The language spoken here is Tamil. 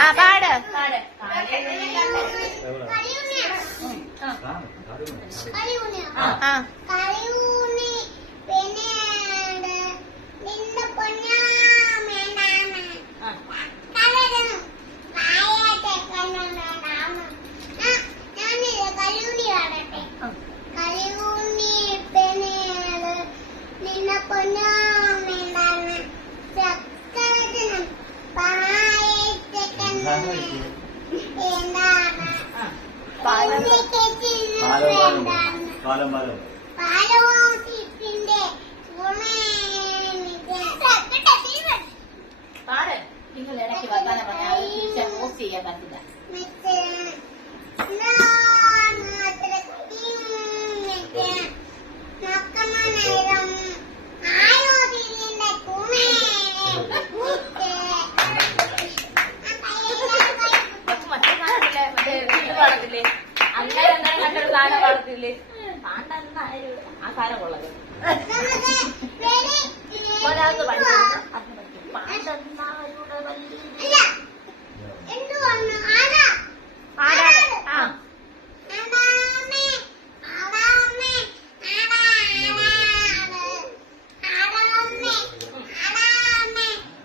ആ പാട്. പാട്. ആ. அழகா இருக்கு. பாலம் பாலம் பாலம் பாரு இவங்க இடக்கு வந்தான பார்த்தா ஓசியா பார்த்துதான் സാധനം പാടത്തില്ലേ പാണ്ടെന്നായാലും ആ സാധനം കൊള്ളത് ഒരാൾക്ക് പഠിച്ചു.